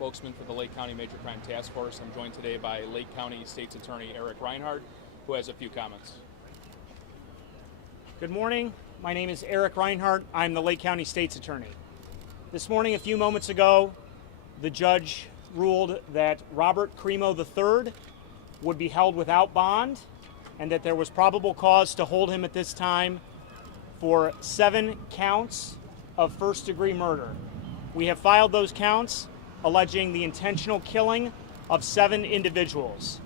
spokesman for the Lake County Major Crime Task Force. I'm joined today by Lake County State's Attorney Eric Reinhardt, who has a few comments. Good morning. My name is Eric Reinhardt. I'm the Lake County State's Attorney. This morning, a few moments ago, the judge ruled that Robert Cremo III would be held without bond and that there was probable cause to hold him at this time for 7 counts of first-degree murder. We have filed those counts alleging the intentional killing of 7 individuals.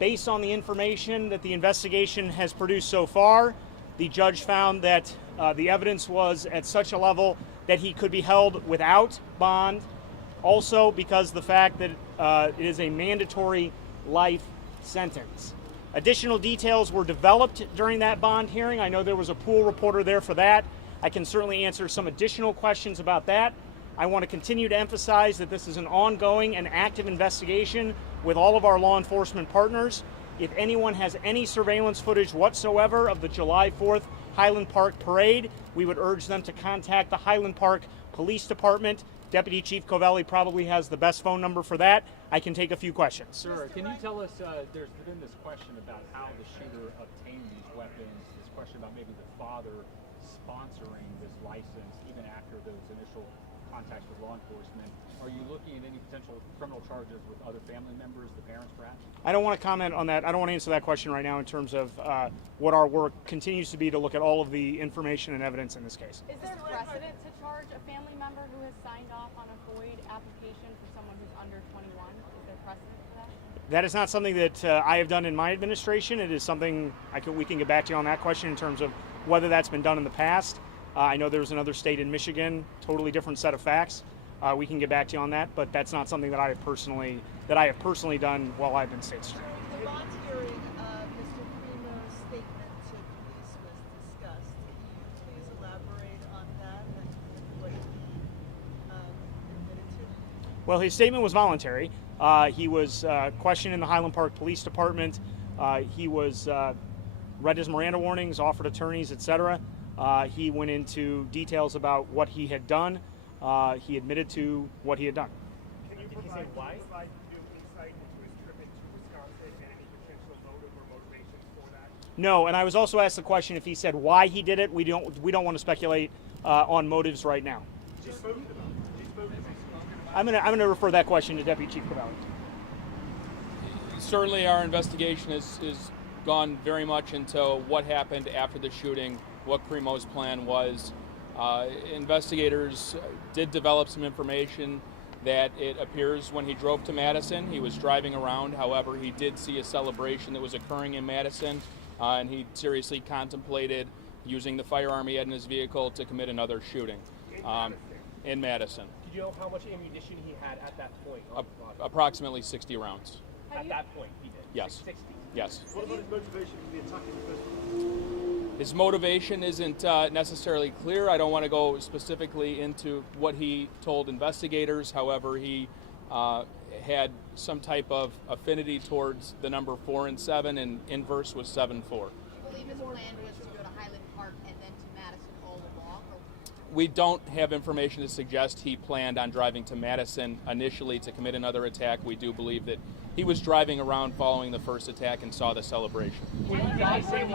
Based on the information that the investigation has produced so far, the judge found that the evidence was at such a level that he could be held without bond. Also, because the fact that it is a mandatory life sentence. Additional details were developed during that bond hearing. I know there was a pool reporter there for that. I can certainly answer some additional questions about that. I want to continue to emphasize that this is an ongoing and active investigation with all of our law enforcement partners. If anyone has any surveillance footage whatsoever of the July 4th Highland Park parade, we would urge them to contact the Highland Park Police Department. Deputy Chief Covelli probably has the best phone number for that. I can take a few questions. Sir, can you tell us, there's been this question about how the shooter obtained these weapons, this question about maybe the father sponsoring this license even after those initial contacts with law enforcement. Are you looking at any potential criminal charges with other family members, the parents perhaps? I don't want to comment on that. I don't want to answer that question right now in terms of what our work continues to be to look at all of the information and evidence in this case. Is there precedent to charge a family member who has signed off on a FOID application for someone who's under 21? Is there precedent for that? That is not something that I have done in my administration. It is something we can get back to you on that question in terms of whether that's been done in the past. I know there was another state in Michigan, totally different set of facts. We can get back to you on that, but that's not something that I have personally done while I've been state attorney. The bond hearing of Mr. Cremo's statement to police was discussed. Can you please elaborate on that and what he admitted to? Well, his statement was voluntary. He was questioned in the Highland Park Police Department. He was read his Miranda warnings, offered attorneys, etc. He went into details about what he had done. He admitted to what he had done. Can you provide new insight into his trip into Wisconsin and any potential motive or motivation for that? No, and I was also asked the question if he said why he did it. We don't want to speculate on motives right now. I'm gonna refer that question to Deputy Chief Covelli. Certainly our investigation is gone very much into what happened after the shooting, what Cremo's plan was. Investigators did develop some information that it appears when he drove to Madison, he was driving around. However, he did see a celebration that was occurring in Madison, and he seriously contemplated using the firearm he had in his vehicle to commit another shooting in Madison. Did you know how much ammunition he had at that point? Approximately 60 rounds. At that point, he did? Yes. 60? Yes. What about his motivation for the attack in the first place? His motivation isn't necessarily clear. I don't want to go specifically into what he told investigators. However, he had some type of affinity towards the number 4 and 7, and inverse was 7-4. Do you believe his plan was to go to Highland Park and then to Madison all along? We don't have information to suggest he planned on driving to Madison initially to commit another attack. We do believe that he was driving around following the first attack and saw the celebration. When he got to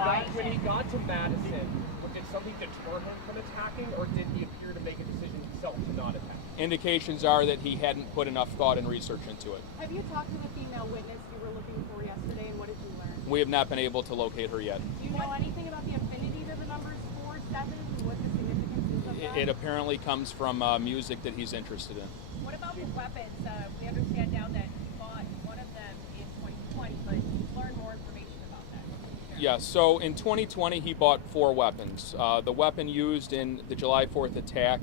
Madison, did something deter him from attacking, or did he appear to make a decision himself to not attack? Indications are that he hadn't put enough thought and research into it. Have you talked to the female witness you were looking for yesterday, and what did you learn? We have not been able to locate her yet. Do you know anything about the affinity to the numbers 4, 7, and what the significance is of that? It apparently comes from music that he's interested in. What about the weapons? We understand now that he bought one of them in 2020, but learn more information about that. Yeah, so in 2020 he bought 4 weapons. The weapon used in the July 4th attack,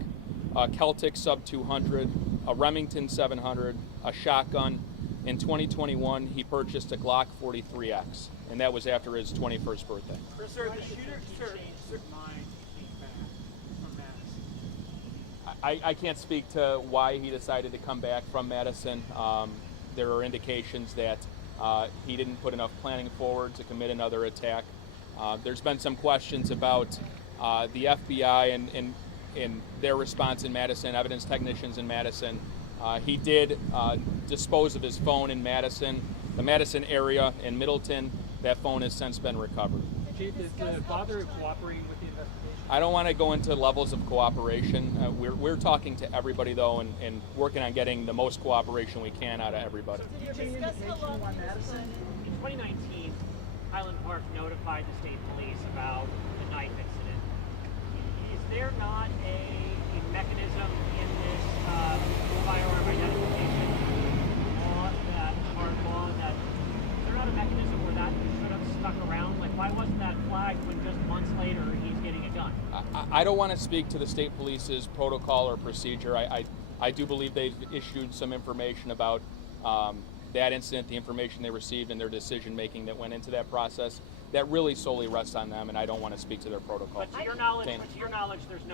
a Celtic Sub 200, a Remington 700, a shotgun. In 2021 he purchased a Glock 43X, and that was after his 21st birthday. Sir, the shooter, I can't speak to why he decided to come back from Madison. There are indications that he didn't put enough planning forward to commit another attack. There's been some questions about the FBI and their response in Madison, evidence technicians in Madison, He did dispose of his phone in Madison, the Madison area in Middleton. That phone has since been recovered. Chief, is the father cooperating with the investigation? I don't want to go into levels of cooperation. We're talking to everybody, though, and working on getting the most cooperation we can out of everybody. Did you discuss how long he was planning? In 2019, Highland Park notified the state police about the knife incident. Is there not a mechanism in this firearm identification law, that hard law, that is there not a mechanism where that should have stuck around? Like, why wasn't that flagged when just months later he's getting it done? I don't want to speak to the state police's protocol or procedure. I do believe they've issued some information about that incident, the information they received, and their decision making that went into that process. That really solely rests on them, and I don't want to speak to their protocol. But to your knowledge, there's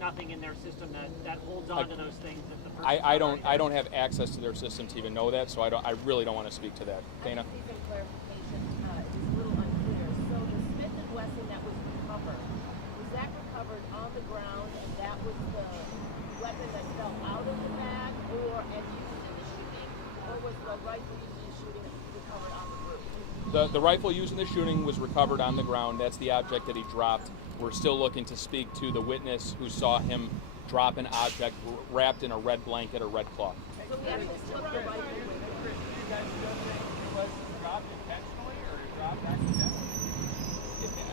nothing in their system that holds on to those things. That the person I don't have access to their system to even know that, so I really don't want to speak to that. Dana? Please some clarification. It's a little unclear. So the Smith & Wesson that was recovered on the ground, and that was the weapon that fell out of the bag and used in the shooting, or was the rifle used in the shooting recovered on the roof? The rifle used in the shooting was recovered on the ground. That's the object that he dropped. We're still looking to speak to the witness who saw him drop an object wrapped in a red blanket or red cloth. So we actually took the rifle with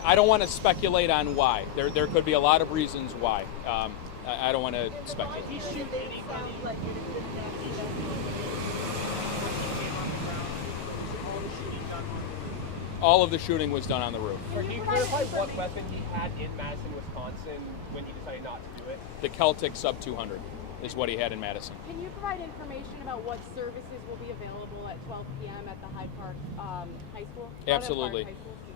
I don't want to speculate on why. There could be a lot of reasons why. I don't want to speculate. It sounds like it had been an accident. All of the shooting was done on the roof. Can you clarify what weapon he had in Madison, Wisconsin when he decided not to do it? The Celtic Sub 200 is what he had in Madison. Can you provide information about what services will be available at 12 p.m. at the Hyde Park High School? Absolutely.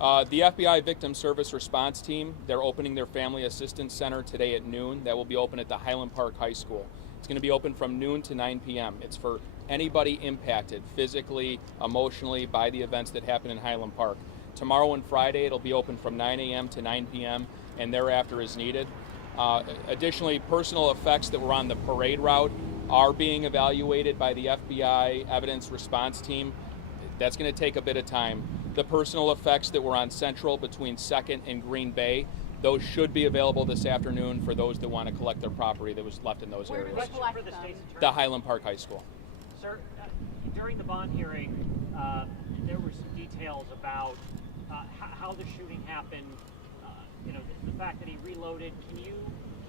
The FBI Victim Service Response Team, they're opening their Family Assistance Center today at noon. That will be open at the Highland Park High School. It's going to be open from noon to 9 p.m. It's for anybody impacted physically, emotionally by the events that happen in Highland Park. Tomorrow and Friday, it'll be open from 9 a.m. to 9 p.m. and thereafter as needed. Additionally, personal effects that were on the parade route are being evaluated by the FBI Evidence Response Team. That's going to take a bit of time. The personal effects that were on Central between 2nd and Green Bay, those should be available this afternoon for those that want to collect their property that was left in those Where do areas. they collect For the them? state's attorney. The Highland Park High School. Sir, during the bond hearing, there were some details about how the shooting happened. The fact that he reloaded. Can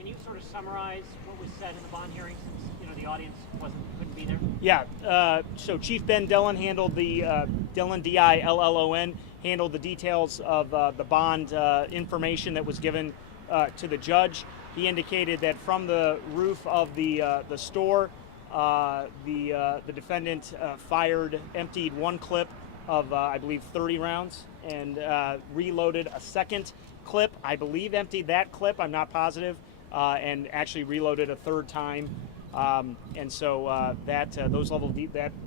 you sort of summarize what was said in the bond hearing, since the audience couldn't be there? Yeah. So Chief Ben Dillon handled the Dillon D-I-L-L-O-N handled the details of the bond information that was given to the judge. He indicated that from the roof of the store, the defendant emptied one clip of I believe 30 rounds and reloaded a second clip. I believe emptied that clip. I'm not positive, and actually reloaded a third time. And so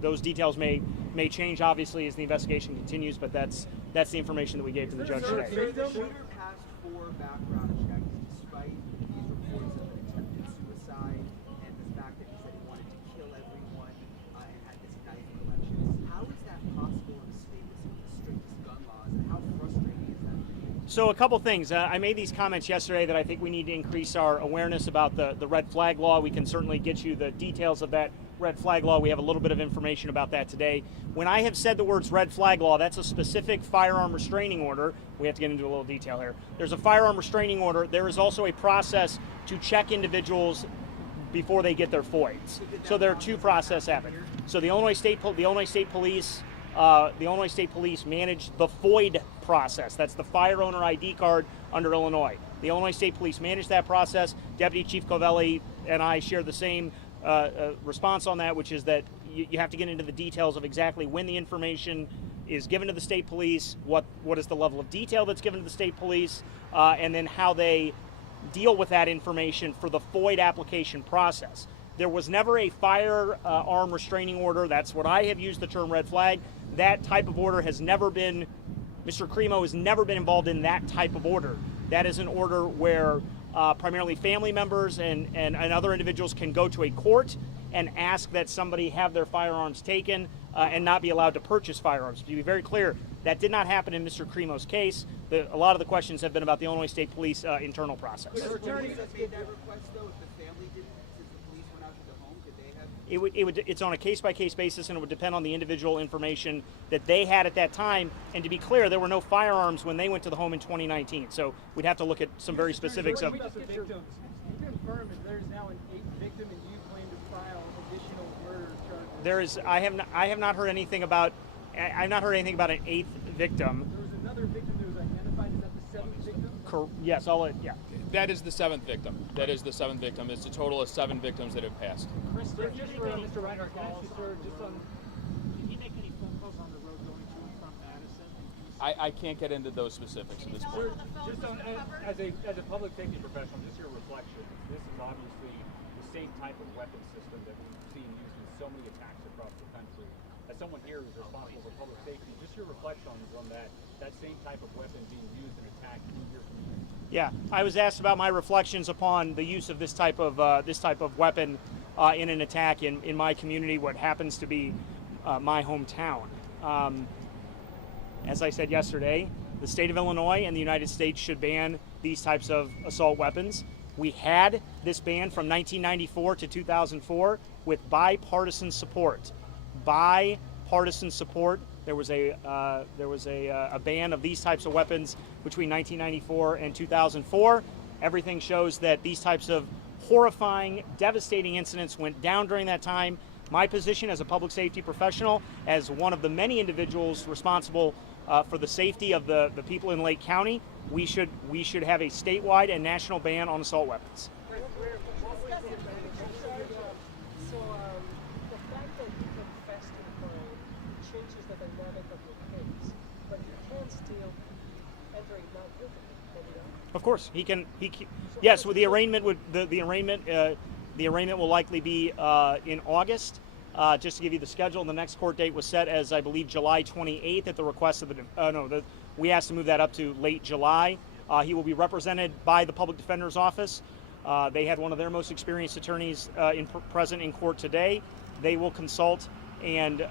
those details may change obviously as the investigation continues, but that's the information that we gave to the judge today. The shooter passed 4 background checks despite these reports of an attempted suicide and the fact that he said he wanted to kill everyone and had this knife collection. How is that possible in a state with some of the strictest gun laws, and how frustrating is that for you? So a couple things. I made these comments yesterday that I think we need to increase our awareness about the red flag law. We can certainly get you the details of that red flag law. We have a little bit of information about that today. When I have said the words red flag law, that's a specific firearm restraining order. We have to get into a little detail here. There's a firearm restraining order. There is also a process to check individuals before they get their FOIDs. So there are 2 processes happening. So the Illinois State Police manage the FOID process. That's the fire owner ID card under Illinois. The Illinois State Police manage that process. Deputy Chief Covelli and I share the same response on that, which is that you have to get into the details of exactly when the information is given to the state police, what is the level of detail that's given to the state police, and then how they deal with that information for the FOID application process. There was never a firearm restraining order. That's what I have used the term red flag. That type of order has never been, Mr. Cremo has never been involved in that type of order. That is an order where primarily family members and other individuals can go to a court and ask that somebody have their firearms taken and not be allowed to purchase firearms. To be very clear, that did not happen in Mr. Cremo's case. A lot of the questions have been about the Illinois State Police internal process. Was the attorneys that made that request though, if the family didn't, since the police went out to the home, did they have? It's on a case-by-case basis, and it would depend on the individual information that they had at that time. And to be clear, there were no firearms when they went to the home in 2019. So we'd have to look at some very specifics of. You confirm if there's now an 8th victim, and you plan to file additional murder charges? There is. I have not heard anything about. I've not heard anything about an 8th victim. There was another victim that was identified. Is that the 7th victim? Yes, yeah. That is the 7th victim. That is the 7th victim. It's a total of 7 victims that have passed. Chris, just for Mr. Reinhardt, can I ask you, sir, just on, Did he make any phone calls on the road going to and from Madison? I can't get into those specifics at this point. Just on, as a public safety professional, just your reflection. This is obviously the same type of weapon system that we've seen used in so many attacks across the country. As someone here who's responsible for public safety, just your reflections on that same type of weapon being used in attack in your community. Yeah, I was asked about my reflections upon the use of this type of weapon in an attack in my community, what happens to be my hometown. As I said yesterday, the state of Illinois and the United States should ban these types of assault weapons. We had this ban from 1994 to 2004 with bipartisan support. Bipartisan support. There was a ban of these types of weapons between 1994 and 2004. Everything shows that these types of horrifying, devastating incidents went down during that time. My position as a public safety professional, as one of the many individuals responsible for the safety of the people in Lake County, we should have a statewide and national ban on assault weapons. So the fact that you confessed to the crime changes the dynamic of your case, but you can still enter a not guilty plea, can you not? Of course, he can. Yes, well, the arraignment will likely be in August. Just to give you the schedule, the next court date was set as, I believe, July 28th at the request of the. We asked to move that up to late July. He will be represented by the Public Defender's Office. They had one of their most experienced attorneys present in court today. They will consult, and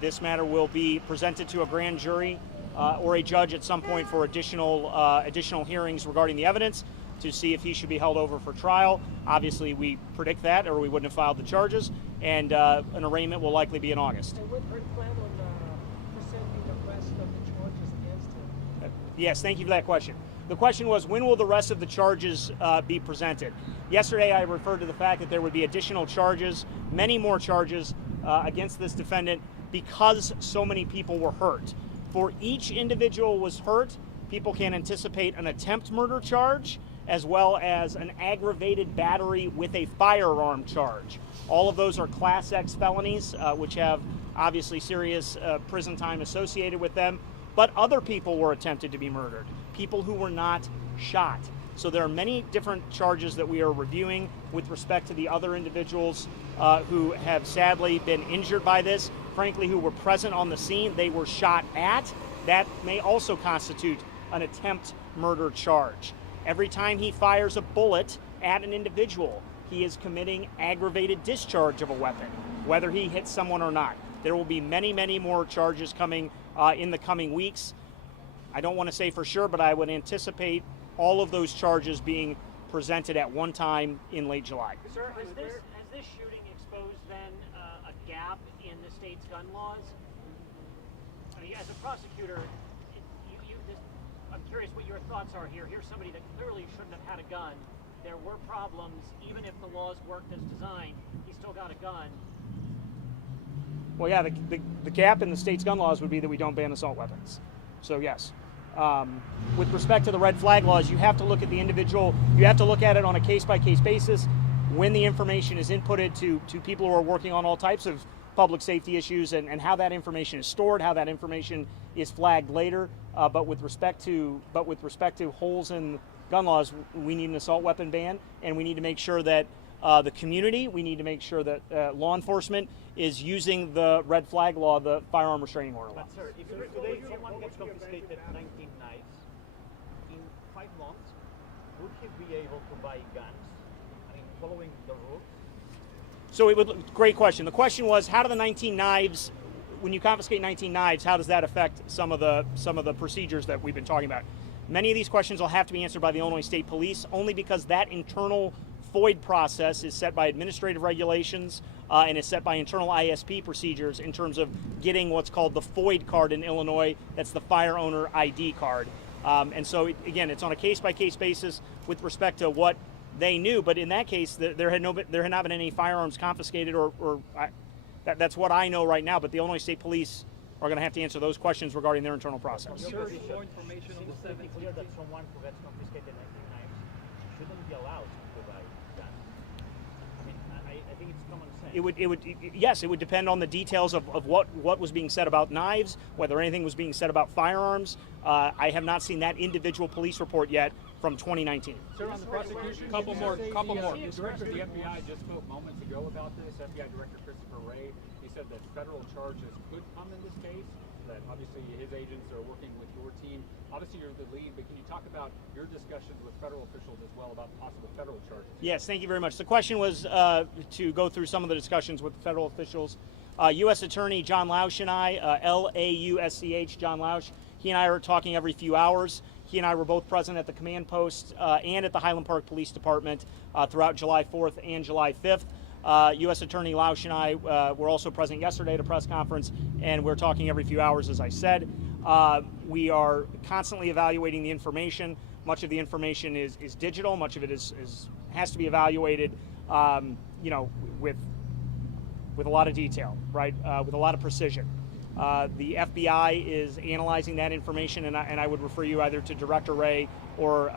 this matter will be presented to a grand jury or a judge at some point for additional hearings regarding the evidence to see if he should be held over for trial. Obviously, we predict that, or we wouldn't have filed the charges, and an arraignment will likely be in August. And what are you plan on presenting the rest of the charges against him? Yes, thank you for that question. The question was, when will the rest of the charges be presented? Yesterday, I referred to the fact that there would be additional charges, many more charges against this defendant because so many people were hurt. For each individual was hurt, people can anticipate an attempt murder charge as well as an aggravated battery with a firearm charge. All of those are Class X felonies, which have obviously serious prison time associated with them. But other people were attempted to be murdered, people who were not shot. So there are many different charges that we are reviewing with respect to the other individuals who have sadly been injured by this, frankly, who were present on the scene, they were shot at. That may also constitute an attempt murder charge. Every time he fires a bullet at an individual, he is committing aggravated discharge of a weapon, whether he hits someone or not. There will be many, many more charges coming in the coming weeks. I don't want to say for sure, but I would anticipate all of those charges being presented at one time in late July. Sir, has this shooting exposed then a gap in the state's gun laws? I mean, as a prosecutor, I'm curious what your thoughts are here. Here's somebody that clearly shouldn't have had a gun. There were problems, even if the laws worked as designed, he still got a gun. Well, yeah, the gap in the state's gun laws would be that we don't ban assault weapons. So yes. With respect to the red flag laws, you have to look at the individual, you have to look at it on a case-by-case basis. When the information is inputted to people who are working on all types of public safety issues and how that information is stored, how that information is flagged later. But with respect to holes in gun laws, we need an assault weapon ban, and we need to make sure that the community, we need to make sure that law enforcement is using the red flag law, the firearm restraining order law. But sir, if someone gets confiscated 19 knives, in 5 months, would he be able to buy guns? I mean, following the rules? So great question. The question was, how do the 19 knives, when you confiscate 19 knives, how does that affect some of the procedures that we've been talking about? Many of these questions will have to be answered by the Illinois State Police, only because that internal FOID process is set by administrative regulations and is set by internal ISP procedures in terms of getting what's called the FOID card in Illinois. That's the fire owner ID card. And so, again, it's on a case-by-case basis with respect to what they knew. But in that case, there had not been any firearms confiscated, that's what I know right now. But the Illinois State Police are going to have to answer those questions regarding their internal process. More information on the 7th. Clear that someone who gets confiscated 19 knives shouldn't be allowed to provide that. I mean, I think it's common sense. Yes, it would depend on the details of what was being said about knives, whether anything was being said about firearms. I have not seen that individual police report yet from 2019. Sir, on the prosecution, Couple more. The director of the FBI just spoke moments ago about this. FBI Director Christopher Wray, he said that federal charges could come in this case, that obviously his agents are working with your team. Obviously you're the lead, but can you talk about your discussions with federal officials as well about possible federal charges? Yes, thank you very much. The question was to go through some of the discussions with federal officials. U.S. Attorney John Lausch and I, L-A-U-S-C-H, John Lausch, he and I are talking every few hours. He and I were both present at the command post and at the Highland Park Police Department throughout July 4th and July 5th. U.S. Attorney Lausch and I were also present yesterday at a press conference, and we're talking every few hours, as I said. We are constantly evaluating the information. Much of the information is digital. Much of it has to be evaluated, with a lot of detail, right? With a lot of precision. The FBI is analyzing that information, and I would refer you either to Director Wray or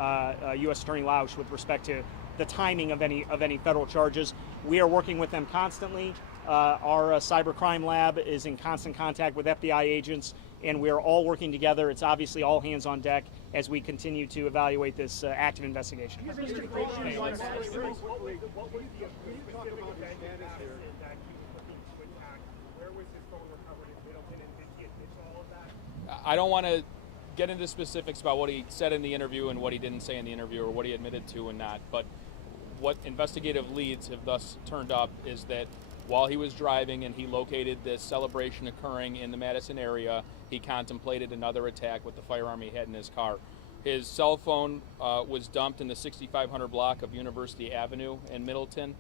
U.S. Attorney Lausch with respect to the timing of any federal charges. We are working with them constantly. Our cybercrime lab is in constant contact with FBI agents, and we are all working together. It's obviously all hands on deck as we continue to evaluate this active investigation. I don't want to get into specifics about what he said in the interview and what he didn't say in the interview, or what he admitted to and not, but what investigative leads have thus turned up is that while he was driving and he located this celebration occurring in the Madison area, he contemplated another attack with the firearm he had in his car. His cell phone was dumped in the 6500 block of University Avenue in Middleton.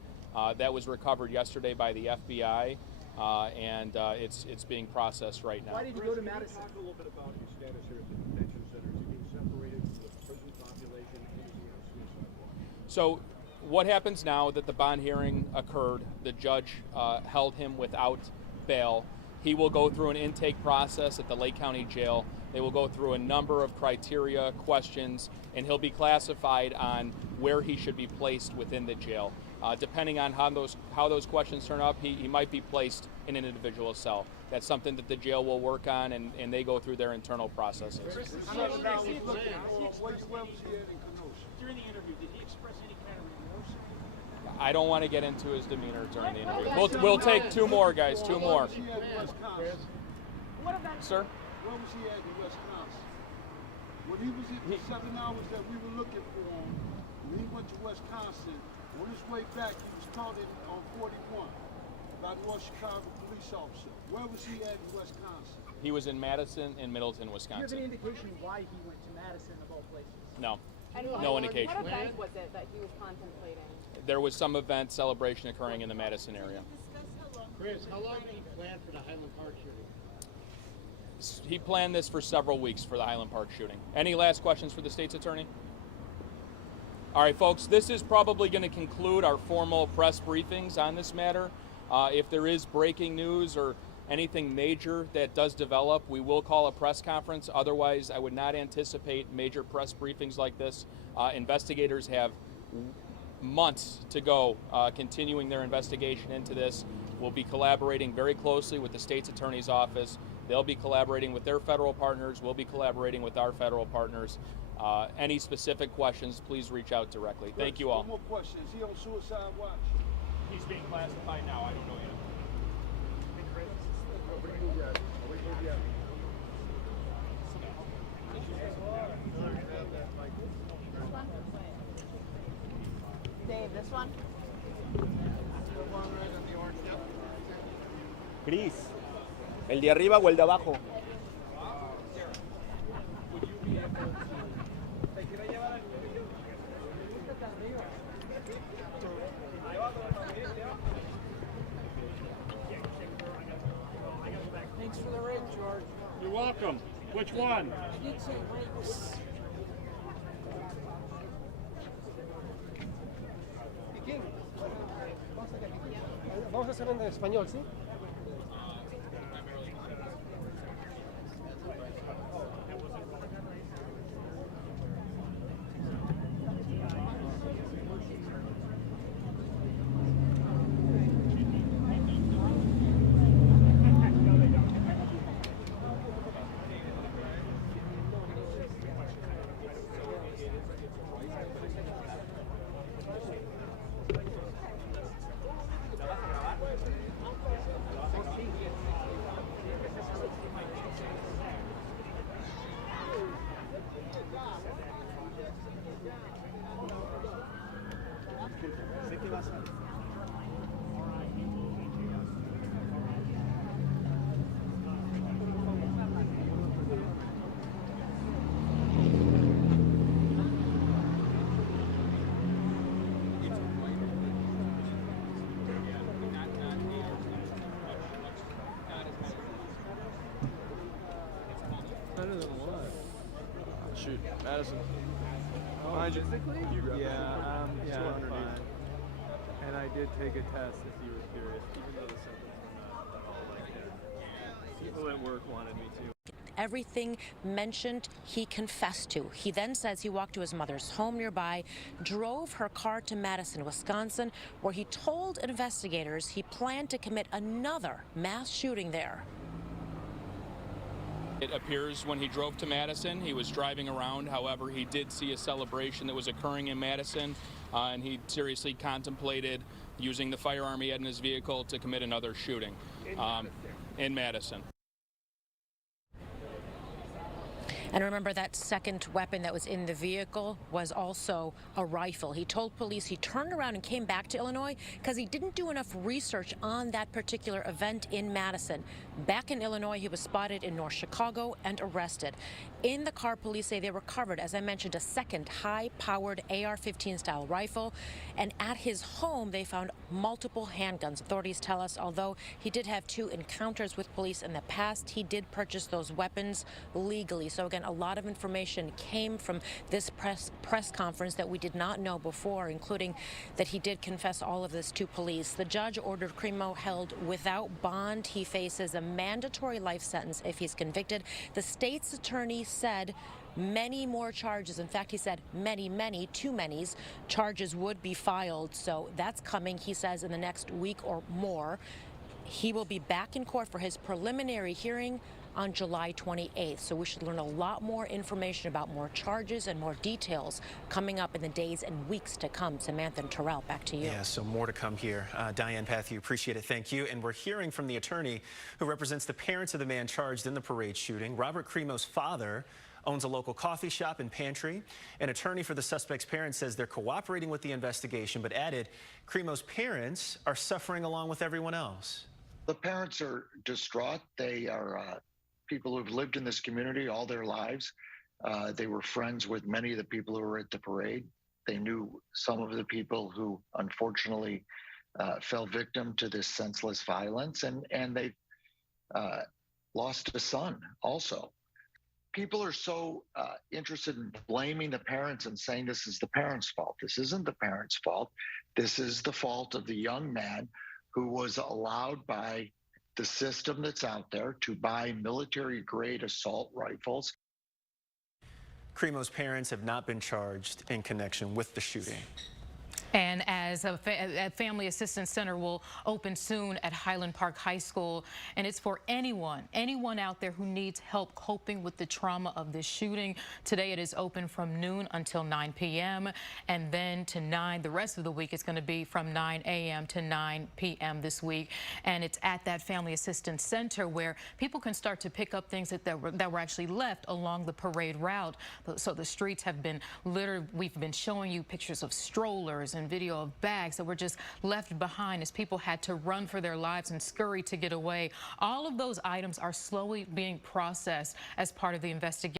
That was recovered yesterday by the FBI, and it's being processed right now. Why did you go to Madison? Talk a little bit about your status here at the detention center. Is he being separated from the prison population? Anything else? Suicide watch? So what happens now that the bond hearing occurred, the judge held him without bail. He will go through an intake process at the Lake County Jail. They will go through a number of criteria, questions, and he'll be classified on where he should be placed within the jail. Depending on how those questions turn up, he might be placed in an individual cell. That's something that the jail will work on, and they go through their internal processes. During the interview, did he express any kind of remorse? I don't want to get into his demeanor during the interview. We'll take two more, guys. Two more. Sir? Where was he at in Wisconsin? When he was in the 7 hours that we were looking for him, when he went to Wisconsin, on his way back, he was caught on 41 by North Chicago police officer. Where was he at in Wisconsin? He was in Madison and Middleton, Wisconsin. Do you have any indication why he went to Madison of all places? No. No indication. What event was it that he was contemplating? There was some event, celebration occurring in the Madison area. Chris, how long did he plan for the Highland Park shooting? He planned this for several weeks for the Highland Park shooting. Any last questions for the state's attorney? All right, folks, this is probably going to conclude our formal press briefings on this matter. If there is breaking news or anything major that does develop, we will call a press conference. Otherwise, I would not anticipate major press briefings like this. Investigators have months to go continuing their investigation into this. We'll be collaborating very closely with the state's attorney's office. They'll be collaborating with their federal partners. We'll be collaborating with our federal partners. Any specific questions, please reach out directly. Thank you all. One more question. Is he on suicide watch? He's being classified now. I don't know yet. Dave, this one? Gris. ¿El de arriba o el de abajo? Thanks for the ring, George. You're welcome. Which one? It's a race. Piquín. Vamos a hacerlo en español, ¿sí? Better than what? Shoot, Madison. Behind you. Yeah, yeah, I'm fine. And I did take a test if you were curious, even though the symptoms were not at all like that. People at work wanted me to. Everything mentioned, he confessed to. He then says he walked to his mother's home nearby, drove her car to Madison, Wisconsin, where he told investigators he planned to commit another mass shooting there. It appears when he drove to Madison, he was driving around. However, he did see a celebration that was occurring in Madison, and he seriously contemplated using the firearm he had in his vehicle to commit another shooting in Madison. And remember, that second weapon that was in the vehicle was also a rifle. He told police he turned around and came back to Illinois because he didn't do enough research on that particular event in Madison. Back in Illinois, he was spotted in North Chicago and arrested. In the car, police say they recovered, as I mentioned, a second high-powered AR-15 style rifle. And at his home, they found multiple handguns. Authorities tell us, although he did have 2 encounters with police in the past, he did purchase those weapons legally. So again, a lot of information came from this press conference that we did not know before, including that he did confess all of this to police. The judge ordered Crimo held without bond. He faces a mandatory life sentence if he's convicted. The state's attorney said many more charges. In fact, he said too many charges would be filed. So that's coming, he says, in the next week or more. He will be back in court for his preliminary hearing on July 28th. So we should learn a lot more information about more charges and more details coming up in the days and weeks to come. Samantha and Terrell, back to you. Yeah, so more to come here. Diane Patthew, appreciate it. Thank you. And we're hearing from the attorney who represents the parents of the man charged in the parade shooting. Robert Crimo's father owns a local coffee shop and pantry. An attorney for the suspect's parents says they're cooperating with the investigation, but added Crimo's parents are suffering along with everyone else. The parents are distraught. They are people who've lived in this community all their lives. They were friends with many of the people who were at the parade. They knew some of the people who unfortunately fell victim to this senseless violence, and they lost a son also. People are so interested in blaming the parents and saying this is the parents' fault. This isn't the parents' fault. This is the fault of the young man who was allowed by the system that's out there to buy military-grade assault rifles. Crimo's parents have not been charged in connection with the shooting. And as a Family Assistance Center will open soon at Highland Park High School, and it's for anyone out there who needs help coping with the trauma of this shooting. Today it is open from noon until 9 p.m. and then to 9. The rest of the week it's going to be from 9 a.m. to 9 p.m. this week, and it's at that Family Assistance Center where people can start to pick up things that were actually left along the parade route. So the streets have been littered. We've been showing you pictures of strollers and video of bags that were just left behind as people had to run for their lives and scurry to get away. All of those items are slowly being processed as part of the investigation.